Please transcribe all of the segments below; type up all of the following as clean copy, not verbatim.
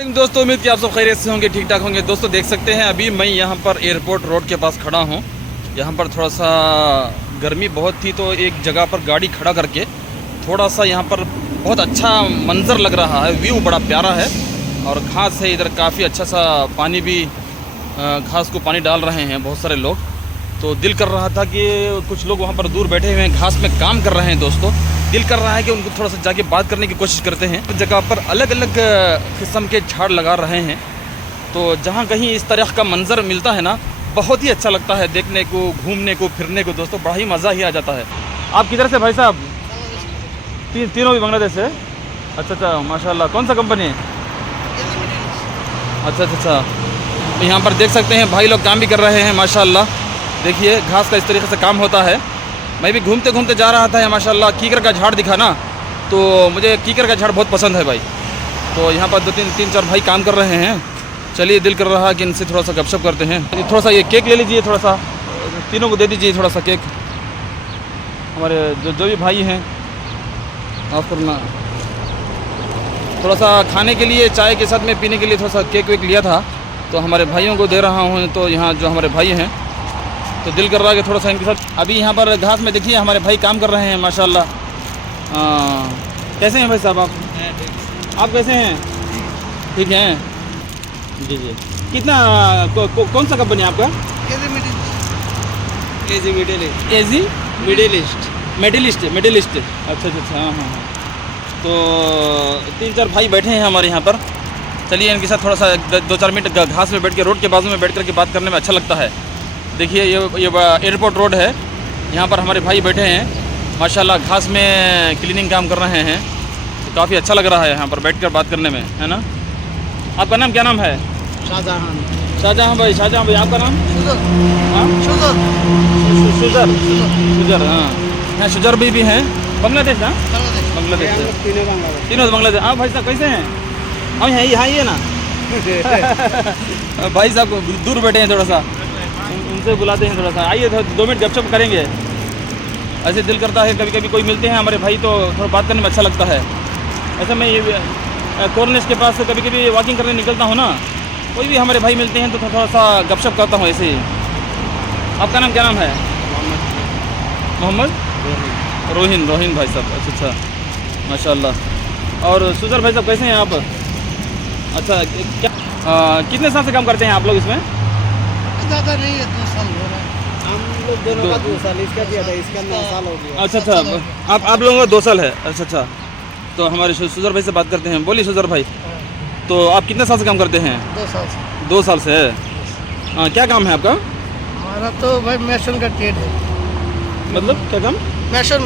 दोस्तों उम्मीद कि आप सब खैरियत से होंगे, ठीक ठाक होंगे। दोस्तों देख सकते हैं अभी मैं यहाँ पर एयरपोर्ट रोड के पास खड़ा हूँ। यहाँ पर थोड़ा सा गर्मी बहुत थी तो एक जगह पर गाड़ी खड़ा करके थोड़ा सा यहाँ पर बहुत अच्छा मंजर लग रहा है, व्यू बड़ा प्यारा है और घास है इधर, काफ़ी अच्छा सा पानी भी, घास को पानी डाल रहे हैं बहुत सारे लोग। तो दिल कर रहा था कि कुछ लोग वहाँ पर दूर बैठे हुए हैं, घास में काम कर रहे हैं। दोस्तों दिल कर रहा है कि उनको थोड़ा सा जाके बात करने की कोशिश करते हैं। तो जगह पर अलग अलग किस्म के झाड़ लगा रहे हैं, तो जहाँ कहीं इस तरह का मंजर मिलता है ना, बहुत ही अच्छा लगता है देखने को, घूमने को, फिरने को। दोस्तों बड़ा ही मज़ा ही आ जाता है। आप किधर से भाई साहब? तीनों भी बांग्लादेश से? अच्छा अच्छा, माशाल्लाह। कौन सा कंपनी है? अच्छा अच्छा अच्छा। यहाँ पर देख सकते हैं भाई लोग काम भी कर रहे हैं माशाल्लाह। देखिए घास का इस तरीके से काम होता है। मैं भी घूमते घूमते जा रहा था माशाल्लाह, कीकर का झाड़ दिखा ना, तो मुझे कीकर का झाड़ बहुत पसंद है भाई। तो यहाँ पर तीन चार भाई काम कर रहे हैं। चलिए दिल कर रहा है कि इनसे थोड़ा सा गपशप करते हैं। थोड़ा सा ये केक ले लीजिए, थोड़ा सा तीनों को दे दीजिए थोड़ा सा केक। हमारे जो भी भाई हैं, माफ़ करना, थोड़ा सा खाने के लिए, चाय के साथ में पीने के लिए थोड़ा सा केक वेक लिया था, तो हमारे भाइयों को दे रहा हूँ। तो यहाँ जो हमारे भाई हैं, तो दिल कर रहा है कि थोड़ा सा इनके साथ। अभी यहाँ पर घास में देखिए हमारे भाई काम कर रहे हैं माशाल्लाह। कैसे हैं भाई साहब आप? आप कैसे हैं? ठीक हैं जी जी। कितना कौन सा कंपनी है आपका? मेडलिस्ट। अच्छा अच्छा अच्छा, हाँ हाँ। तो तीन चार भाई बैठे हैं हमारे यहाँ पर। चलिए इनके साथ थोड़ा सा 2-4 मिनट घास में बैठ के, रोड के बाजू में बैठ कर के बात करने में अच्छा लगता है। देखिए ये एयरपोर्ट रोड है, यहाँ पर हमारे भाई बैठे हैं माशाल्लाह, घास में क्लीनिंग काम कर रहे हैं। तो काफ़ी अच्छा लग रहा है यहाँ पर बैठकर बात करने में, है ना। आपका नाम क्या नाम है? शाहजहाँ भाई। शाहजहाँ भाई, आपका नाम? शुजर। हाँ यहाँ शुजर भी हैं। बांग्लादेश ना? बांग्लादेश से तीनों बांग्लादेश। आप भाई साहब कैसे हैं? हम यहाँ ही है ना। भाई साहब दूर बैठे हैं, थोड़ा सा उनसे बुलाते हैं, थोड़ा सा आइए 2 मिनट गपशप करेंगे। ऐसे दिल करता है कभी कभी कोई मिलते हैं हमारे भाई तो थोड़ा बात करने में अच्छा लगता है। ऐसा मैं ये कॉर्निश के पास कभी कभी वॉकिंग करने निकलता हूँ ना, कोई भी हमारे भाई मिलते हैं तो थोड़ा सा गपशप करता हूँ ऐसे ही। आपका नाम क्या नाम है? मोहम्मद रोहिन भाई साहब। अच्छा अच्छा माशाल्लाह। और सुजर भाई साहब कैसे हैं आप? अच्छा, क्या कितने साल से काम करते हैं आप लोग इसमें? ज़्यादा नहीं है, 2 साल हो रहा है। हम लोग दोनों का 2 साल, इसका दिया था, इसका 9 साल हो गया। अच्छा अच्छा, आप लोगों का 2 साल है। अच्छा अच्छा, तो हमारे सुजर भाई से बात करते हैं। बोलिए सुजर भाई, तो आप कितने साल से काम करते हैं? 2 साल से। 2 साल से है। हाँ, क्या काम है आपका? हमारा तो भाई मेसन का ट्रेड है। मतलब क्या काम? मेसन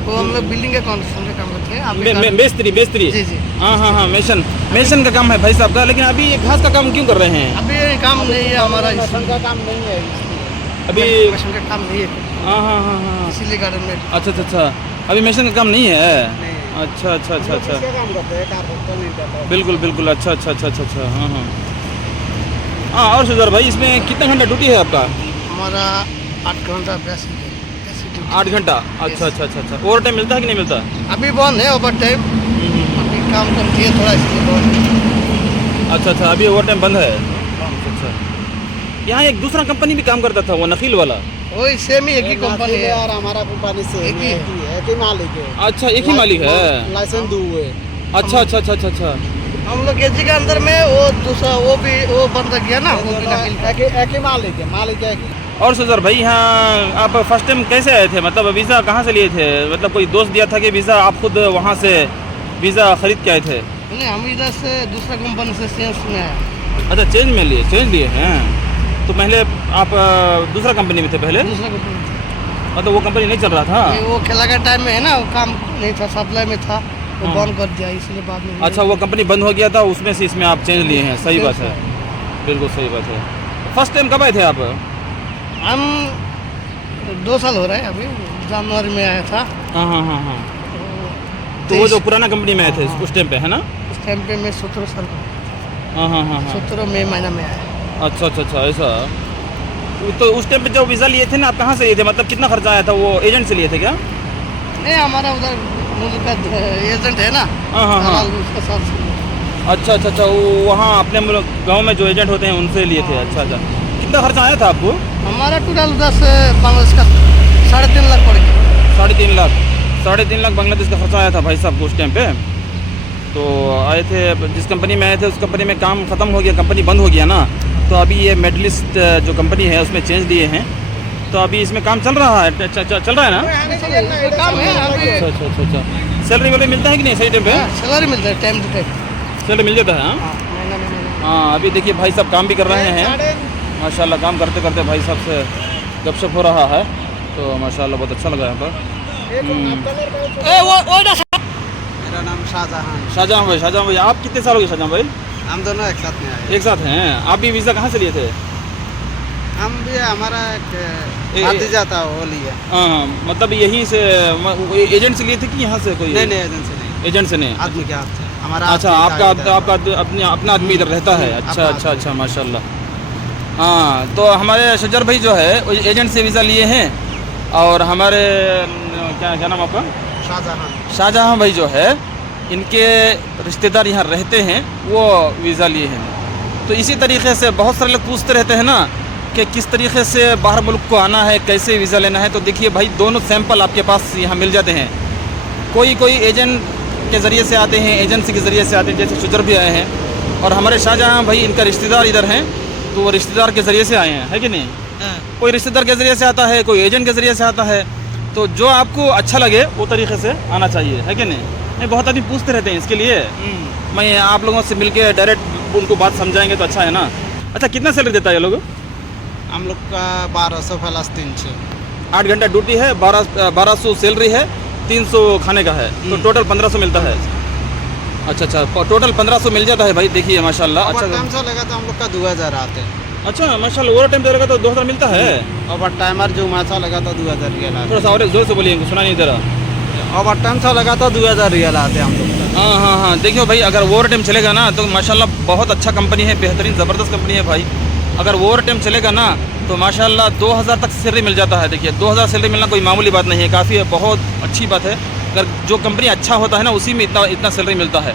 वो हम लोग बिल्डिंग के कंस्ट्रक्शन का काम करते हैं। मेस्त्री। जी जी। हाँ, मेसन का काम है भाई साहब का। लेकिन अभी ये घास का काम क्यों कर रहे हैं? अभी ये काम नहीं है हमारा, मेसन का काम नहीं है अभी। मेसन का काम नहीं है। हाँ, इसीलिए गार्डन में। अच्छा अच्छा अच्छा, अभी मेसन का काम नहीं है। नहीं। अच्छा अच्छा अच्छा अच्छा, किसका काम करते हैं? कारपेंटर नहीं करता है। बिल्कुल। अच्छा अच्छा अच्छा अच्छा अच्छा, हाँ। और सुजर भाई इसमें कितना घंटा ड्यूटी है आपका? हमारा 8 घंटा 82 8 घंटा। अच्छा अच्छा अच्छा अच्छा, ओवर टाइम मिलता है कि नहीं मिलता? अभी बंद है ओवर टाइम, अभी काम करती है थोड़ा, इसलिए बंद। अच्छा अच्छा, अभी ओवर टाइम बंद है। अच्छा, यहाँ एक दूसरा कंपनी भी काम करता था, वो नखील वाला। वही सेम ही एक ही कंपनी है और हमारा कंपनी से एक ही एक ही मालिक है। अच्छा, एक ही मालिक है। लाइसेंस दो है। अच्छा अच्छा अच्छा अच्छा अच्छा, हम लोग एजी के अंदर में, वो दूसरा वो बंद गया ना, वो भी नकली का। एक ही मालिक है, मालिक है। और सुजर भाई यहाँ आप फर्स्ट टाइम कैसे आए थे? मतलब वीज़ा कहाँ से लिए थे? मतलब कोई दोस्त दिया था कि वीज़ा आप खुद वहाँ से वीज़ा खरीद के आए थे? नहीं, हम इधर से दूसरा कंपनी से चेंज में आए। अच्छा, चेंज लिए हैं। तो पहले आप दूसरा कंपनी में थे पहले? दूसरा कंपनी, मतलब वो कंपनी नहीं चल रहा था? वो खेला का टाइम में है ना, वो काम नहीं था, सप्लाई में था, वो बंद कर दिया, इसलिए बाद में। अच्छा, वो कंपनी बंद हो गया था, उसमें से इसमें आप चेंज लिए हैं। सही बात है, बिल्कुल सही बात है। फर्स्ट टाइम कब आए थे आप? हम 2 साल हो रहा है, अभी जनवरी में आया था। हाँ। तो वो जो पुराना कंपनी में आए थे उस टाइम पे, है ना? उस टाइम पे मैं 17 साल का। हाँ। 17 महीना में आया। अच्छा ऐसा। तो उस टाइम पे जो वीज़ा लिए थे ना, आप कहाँ से लिए थे? मतलब कितना खर्चा आया था? वो एजेंट से लिए थे क्या? नहीं, हमारा उधर मुल्क का एजेंट है ना। हाँ। उसके साथ। अच्छा अच्छा अच्छा, वो वहाँ अपने गांव में जो एजेंट होते हैं उनसे लिए थे। अच्छा अच्छा, कितना खर्चा आया था आपको? हमारा टोटल 10 बांग्लादेश का 3.5 लाख पड़ गया। 3.5 लाख, 3.5 लाख बांग्लादेश का खर्चा आया था भाई साहब उस टाइम पे। तो आए थे, जिस कंपनी में आए थे उस कंपनी में काम ख़त्म हो गया, कंपनी बंद हो गया ना, तो अभी ये मेडलिस्ट जो कंपनी है उसमें चेंज लिए हैं, तो अभी इसमें काम चल रहा है। चल रहा है ना? काम है अभी। अच्छा अच्छा अच्छा अच्छा, सैलरी वैलरी मिलता है कि नहीं सही टाइम पे? सैलरी मिलता है टाइम टू टाइम। सैलरी मिल जाता है। हाँ महीना महीना। हाँ, अभी देखिए भाई साहब काम भी कर रहे हैं माशाल्लाह, काम करते करते भाई साहब से गपशप हो रहा है, तो माशाल्लाह बहुत अच्छा लगा यहाँ पर। मेरा नाम शाहजहां। शाहजहां भाई, शाहजहां भाई आप कितने साल हो गए शाहजहां भाई? हम दोनों एक साथ में आए। एक साथ हैं। आप भी वीज़ा कहाँ से लिए थे? हम भी हमारा एक ए- भतीजा था, वो लिया। हाँ, मतलब यहीं से एजेंट से लिए थे कि यहाँ से कोई? नहीं नहीं, एजेंसी नहीं, एजेंट से नहीं। आदमी के हाथ से। हमारा अच्छा, आदमी आपका था इधर। आपका अपना आदमी इधर रहता है। अच्छा अपना अच्छा आदमी। अच्छा, माशाल्लाह। हाँ, तो हमारे शजर भाई जो है वो एजेंट से वीज़ा लिए हैं, और हमारे क्या क्या नाम आपका? शाहजहां। शाहजहां भाई जो है इनके रिश्तेदार यहाँ रहते हैं, वो वीज़ा लिए हैं। तो इसी तरीके से बहुत सारे लोग पूछते रहते हैं ना कि किस तरीके से बाहर मुल्क को आना है, कैसे वीज़ा लेना है, तो देखिए भाई दोनों सैंपल आपके पास यहाँ मिल जाते हैं। कोई एजेंट के ज़रिए से आते हैं, एजेंसी के ज़रिए से आते हैं, जैसे शुजर भी आए हैं, और हमारे शाहजहां भाई इनका रिश्तेदार इधर हैं, तो वो रिश्तेदार के ज़रिए से आए हैं, है कि नहीं? कोई रिश्तेदार के ज़रिए से आता है, कोई एजेंट के ज़रिए से आता है, तो जो आपको अच्छा लगे वो तरीके से आना चाहिए, है कि नहीं? बहुत आदमी पूछते रहते हैं इसके लिए, मैं आप लोगों से मिलके डायरेक्ट उनको बात समझाएंगे तो अच्छा है ना। अच्छा, कितना सैलरी देता है ये लोग? हम लोग का 1200 प्लस 300। 8 घंटा ड्यूटी है, 1200 सैलरी है, 300 खाने का है, तो टोटल 1500 मिलता है। अच्छा अच्छा, टोटल 1500 मिल जाता है भाई, देखिए माशाल्लाह। ओवर अच्छा टाइम से लगा तो हम लोग का 2000 आते हैं। अच्छा माशाल्लाह, ओवर टाइम देगा तो 2000 मिलता है। ओवर टाइमर जो मासा लगा तो 2000 रियल आते थोड़ा सा और जोर से बोलिए, सुना नहीं दे रहा। हैं। ओवर टाइम से लगा तो 2000 रियल आते हैं हम लोग का। हाँ हाँ हाँ, देखियो भाई, अगर ओवर टाइम चलेगा ना तो माशाल्लाह बहुत अच्छा कंपनी है, बेहतरीन ज़बरदस्त कंपनी है भाई। अगर ओवर टाइम चलेगा ना तो माशाल्लाह 2000 तक सैलरी मिल जाता है। देखिए 2000 सैलरी मिलना कोई मामूली बात नहीं है, काफ़ी बहुत अच्छी बात है। अगर जो कंपनी अच्छा होता है ना उसी में इतना सैलरी मिलता है,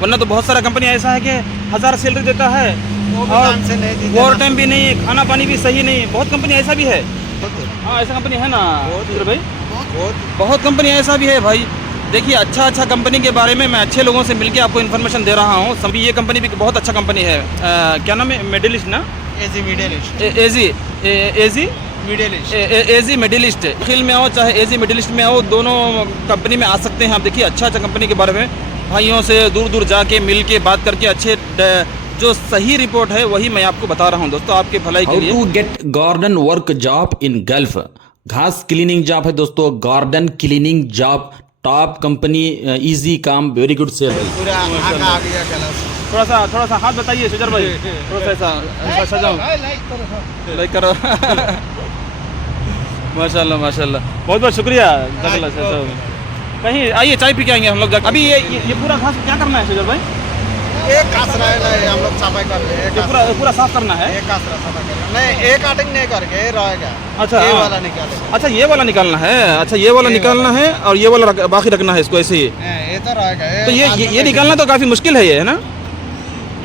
वरना तो बहुत सारा कंपनी ऐसा है कि 1000 सैलरी देता है और टाइम से नहीं दी ओवर टाइम भी नहीं, खाना पानी भी सही नहीं। बहुत कंपनी ऐसा भी है। हाँ, ऐसा कंपनी है ना भाई, बहुत कंपनी ऐसा भी है भाई। देखिए अच्छा कंपनी के बारे में मैं अच्छे लोगों से मिलके आपको इन्फॉर्मेशन दे रहा हूँ। सभी ये कंपनी भी बहुत अच्छा कंपनी है। क्या नाम है? मिडिलिस्ट ना? एजी मिडिल ईस्ट। एजी मिडिलिस्ट। खिल में आओ चाहे एजी मिडिलिस्ट में आओ, दोनों कंपनी में आ सकते हैं आप। देखिए अच्छा कंपनी के बारे में भाइयों से दूर दूर जाके मिल के बात करके अच्छे जो सही रिपोर्ट है वही मैं आपको बता रहा हूँ दोस्तों, आपके भलाई के लिए। To get garden work job in Gulf, घास क्लीनिंग जॉब है दोस्तों, garden cleaning job, top company, easy काम, वेरी गुड सैलरी। पूरा आँख आ गया गलत। थोड़ा सा हाथ बताइए सुजर भाई, थोड़ा सा ऐसा सजाओ, लाइक करो। माशाल्लाह माशाल्लाह, बहुत बहुत शुक्रिया। कहीं आइए चाय पी के आएंगे हम लोग। अभी ये पूरा घास क्या करना है सुजर भाई? एक कासरा है ना, हम लोग सफाई कर रहे हैं। पूरा साफ करना है। एक कासरा सफाई कर रहे हैं। नहीं, एक कटिंग नहीं करके ये रहेगा। अच्छा, ये हाँ। वाला निकालेगा। अच्छा, ये वाला निकालना है। अच्छा, ये वाला निकालना है और ये वाला बाकी रखना है इसको ऐसे ही। ये तो रहेगा। तो ये निकालना तो काफी मुश्किल है, ये है ना?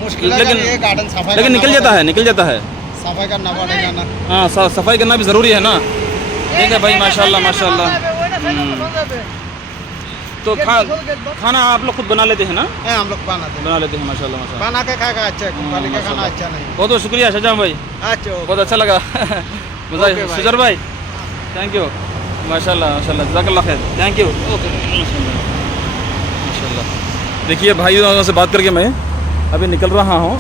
मुश्किल है, लेकिन- ये गार्डन सफाई लेकिन करना निकल जाता है, निकल जाता है। सफाई करना पड़ेगा ना। हाँ, सफाई करना भी ज़रूरी है ना। ठीक है भाई, माशाल्लाह माशाल्लाह। तो खाना आप लोग खुद बना लेते हैं ना? हम लोग बनाते हैं। बना लेते हैं माशाल्लाह माशाल्लाह। बना के खाएगा अच्छा, कंपनी का खाना अच्छा नहीं। बहुत बहुत शुक्रिया शाहजहां भाई, अच्छा, बहुत अच्छा लगा। मज़ा ओके आया। भाई। सुजर भाई थैंक यू, माशाल्लाह माशाल्लाह, जज़ाकल्लाह खैर, थैंक यू। ओके माशाल्लाह। देखिए भाइयों से बात करके मैं अभी निकल रहा हूँ।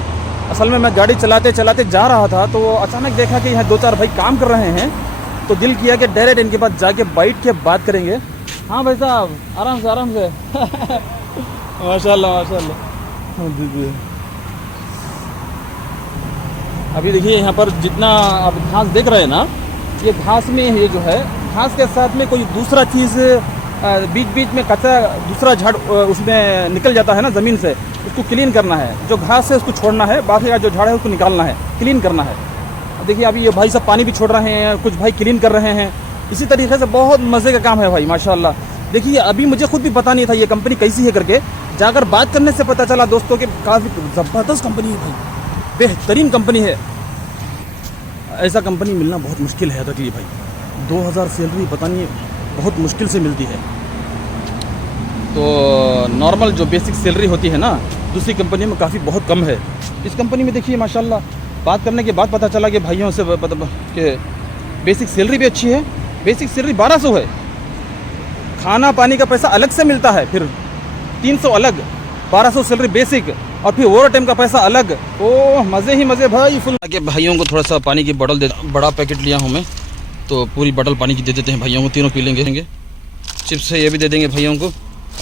असल में मैं गाड़ी चलाते चलाते जा रहा था तो अचानक देखा कि यहाँ 2-4 भाई काम कर रहे हैं, तो दिल किया कि डायरेक्ट इनके पास जाके बैठ के बात करेंगे। हाँ भाई साहब, आराम से आराम से। माशाल्लाह माशाल्लाह। जी जी। अभी देखिए यहाँ पर जितना आप घास देख रहे हैं ना, ये घास में ये जो है, घास के साथ में कोई दूसरा चीज़ बीच बीच में कच्चा दूसरा झाड़ उसमें निकल जाता है ना ज़मीन से, उसको क्लीन करना है। जो घास है उसको छोड़ना है, बाकी का जो झाड़ है उसको निकालना है, क्लीन करना है। देखिए अभी ये भाई सब पानी भी छोड़ रहे हैं, कुछ भाई क्लीन कर रहे हैं। इसी तरीके से बहुत मज़े का काम है भाई माशाल्लाह। देखिए अभी मुझे खुद भी पता नहीं था ये कंपनी कैसी है करके, जाकर बात करने से पता चला दोस्तों कि काफ़ी ज़बरदस्त कंपनी है भाई, बेहतरीन कंपनी है। ऐसा कंपनी मिलना बहुत मुश्किल है रखिए भाई। 2000 सैलरी पता नहीं बहुत मुश्किल से मिलती है। तो नॉर्मल जो बेसिक सैलरी होती है ना दूसरी कंपनी में काफ़ी बहुत कम है। इस कंपनी में देखिए माशाल्लाह बात करने के बाद पता चला कि भाइयों से कि बेसिक सैलरी भी अच्छी है। बेसिक सैलरी 1200 है, खाना पानी का पैसा अलग से मिलता है, फिर 300 अलग, 1200 सैलरी बेसिक, और फिर ओवर टाइम का पैसा अलग। ओह मज़े ही मज़े भाई फुल। आगे भाइयों को थोड़ा सा पानी की बोतल दे, बड़ा पैकेट लिया हूँ मैं, तो पूरी बोतल पानी की दे देते हैं भाइयों को, तीनों पी लेंगे। चिप्स है ये भी दे देंगे भाइयों को,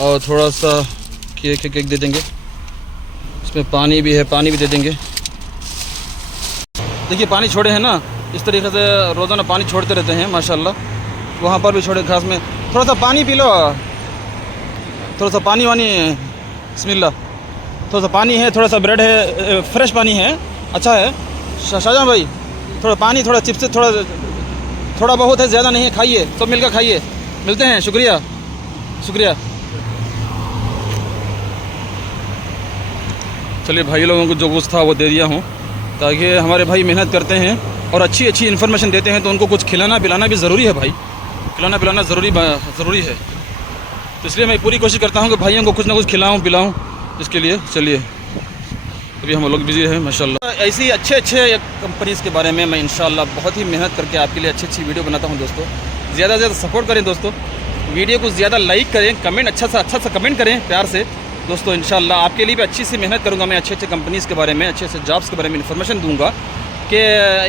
और थोड़ा सा केक दे देंगे। इसमें पानी भी है, पानी भी दे देंगे। देखिए पानी छोड़े हैं ना, इस तरीके से रोज़ाना पानी छोड़ते रहते हैं माशाल्लाह। वहाँ पर भी छोड़े घास में। थोड़ा सा पानी पी लो, थोड़ा सा पानी वानी, बिस्मिल्लाह। थोड़ा सा पानी है, थोड़ा सा ब्रेड है, फ्रेश पानी है, अच्छा है। शाहजहां भाई थोड़ा पानी, थोड़ा चिप्स, थोड़ा बहुत है, ज़्यादा नहीं है, खाइए, सब मिलकर खाइए। मिलते हैं, शुक्रिया शुक्रिया। चलिए भाई लोगों को जो कुछ था वो दे दिया हूँ, ताकि हमारे भाई मेहनत करते हैं और अच्छी अच्छी इन्फॉर्मेशन देते हैं, तो उनको कुछ खिलाना पिलाना भी ज़रूरी है भाई, खिलाना पिलाना ज़रूरी है। तो इसलिए मैं पूरी कोशिश करता हूँ कि भाइयों को कुछ ना कुछ खिलाऊँ पिलाऊँ इसके लिए। चलिए अभी हम लोग बिज़ी हैं माशाल्लाह। ऐसी अच्छे कंपनीज़ के बारे में मैं इंशाल्लाह बहुत ही मेहनत करके आपके लिए अच्छी वीडियो बनाता हूँ दोस्तों। ज़्यादा से ज़्यादा सपोर्ट करें दोस्तों, वीडियो को ज़्यादा लाइक करें, कमेंट अच्छा सा कमेंट करें प्यार से दोस्तों। इंशाल्लाह आपके लिए भी अच्छी सी मेहनत करूँगा मैं, अच्छे कंपनीज़ के बारे में, अच्छे जॉब्स के बारे में इन्फॉर्मेशन दूँगा। कि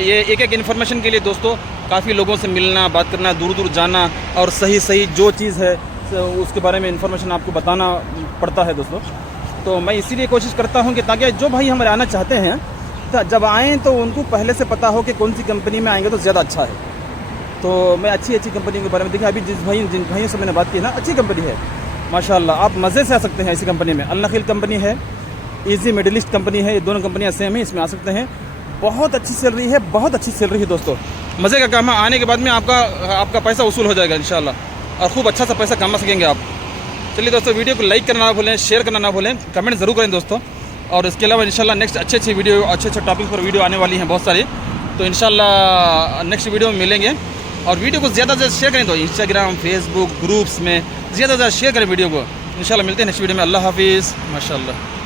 ये एक इन्फॉर्मेशन के लिए दोस्तों काफ़ी लोगों से मिलना, बात करना, दूर दूर जाना, और सही जो चीज़ है उसके बारे में इन्फॉर्मेशन आपको बताना पड़ता है दोस्तों। तो मैं इसीलिए कोशिश करता हूं कि ताकि जो भाई हमारे आना चाहते हैं तो जब आएँ तो उनको पहले से पता हो कि कौन सी कंपनी में आएंगे तो ज़्यादा अच्छा है। तो मैं अच्छी कंपनी के बारे में देखिए, अभी जिन भाइयों से मैंने बात की ना, अच्छी कंपनी है माशाल्लाह, आप मज़े से आ सकते हैं ऐसी कंपनी में। अल नखील कंपनी है, ईजी मिडिल ईस्ट कंपनी है, ये दोनों कंपनियाँ सेम है, इसमें आ सकते हैं। बहुत अच्छी सैलरी है, बहुत अच्छी सैलरी है दोस्तों। मज़े का काम है, आने के बाद में आपका पैसा वसूल हो जाएगा इंशाल्लाह, और खूब अच्छा सा पैसा कमा सकेंगे आप। चलिए दोस्तों, वीडियो को लाइक करना ना भूलें, शेयर करना ना भूलें, कमेंट ज़रूर करें दोस्तों। और इसके अलावा इंशाल्लाह नेक्स्ट अच्छी वीडियो, अच्छे टॉपिक पर वीडियो आने वाली हैं बहुत सारी, तो इंशाल्लाह नेक्स्ट वीडियो में मिलेंगे। और वीडियो को ज़्यादा से ज़्यादा शेयर करें, तो इंस्टाग्राम फेसबुक ग्रुप्स में ज़्यादा से ज़्यादा शेयर करें वीडियो को। इंशाल्लाह मिलते हैं नेक्स्ट वीडियो में। अल्लाह हाफिज़ माशाल्लाह।